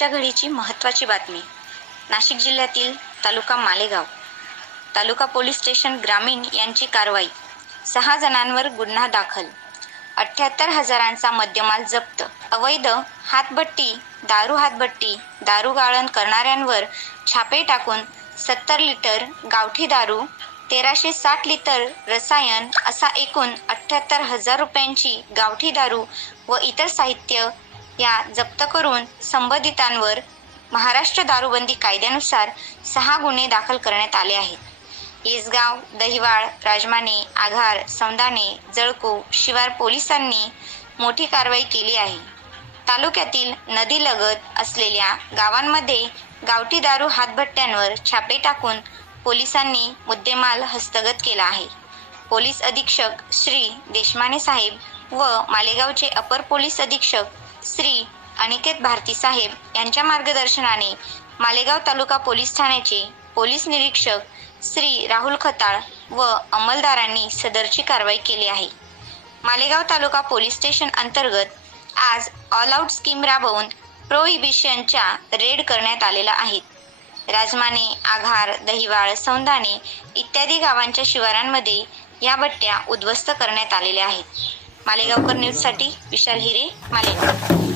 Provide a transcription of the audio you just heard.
सकाळच्या घडीची महत्त्वाची बातमी. नाशिक जिल्ह्यातील तालुका मालेगाव तालुका पोलीस स्टेशन ग्रामीण यांची कारवाई. 6 जणांवर गुन्हा दाखल. 78,000चा मद्यमाल जप्त. अवैध हातभट्टी, हातभट्टी, दारू गाळण करणाऱ्यांवर छापे टाकून 70 लिटर गावठी दारू, 1360 लिटर रसायन असा एकूण 78,000 रुपयांची गावठी दारू व इतर साहित्य या जप्त करून संबंधितांवर महाराष्ट्र दारूबंदी कायद्यानुसार 6 गुन्हे दाखल करण्यात आले आहेत. येसगाव, दहिवाळ, राजमाने, आघार, सौंदाणे, जळको शिवार पोलिसांनी मोठी कारवाई केली आहे. तालुक्यातील नदीलगत असलेल्या गावांमध्ये गावठी दारू हातभट्ट्यांवर छापे टाकून पोलिसांनी मुद्देमाल हस्तगत केला आहे. पोलीस अधीक्षक श्री देशमाने साहेब व मालेगावचे अपर पोलीस अधीक्षक श्री अनिकेत भारती साहेब यांच्या मार्गदर्शनाने मालेगाव तालुका पोलीस ठाण्याचे पोलीस निरीक्षक श्री राहुल खताळ व अंमलदारांनी सदरची कारवाई केली आहे. मालेगाव तालुका पोलीस स्टेशन अंतर्गत आज ऑल आउट स्कीम राबवून प्रोहिबिशनच्या रेड करण्यात आलेला आहे. राजमाने, आघार, दहिवाळ, सौंदाणे इत्यादी गावांच्या शिवारांमध्ये या भट्ट्या उद्ध्वस्त करण्यात आलेल्या आहेत. मालेगावकर न्यूजसाठी विशाल हिरे, मालेगाव.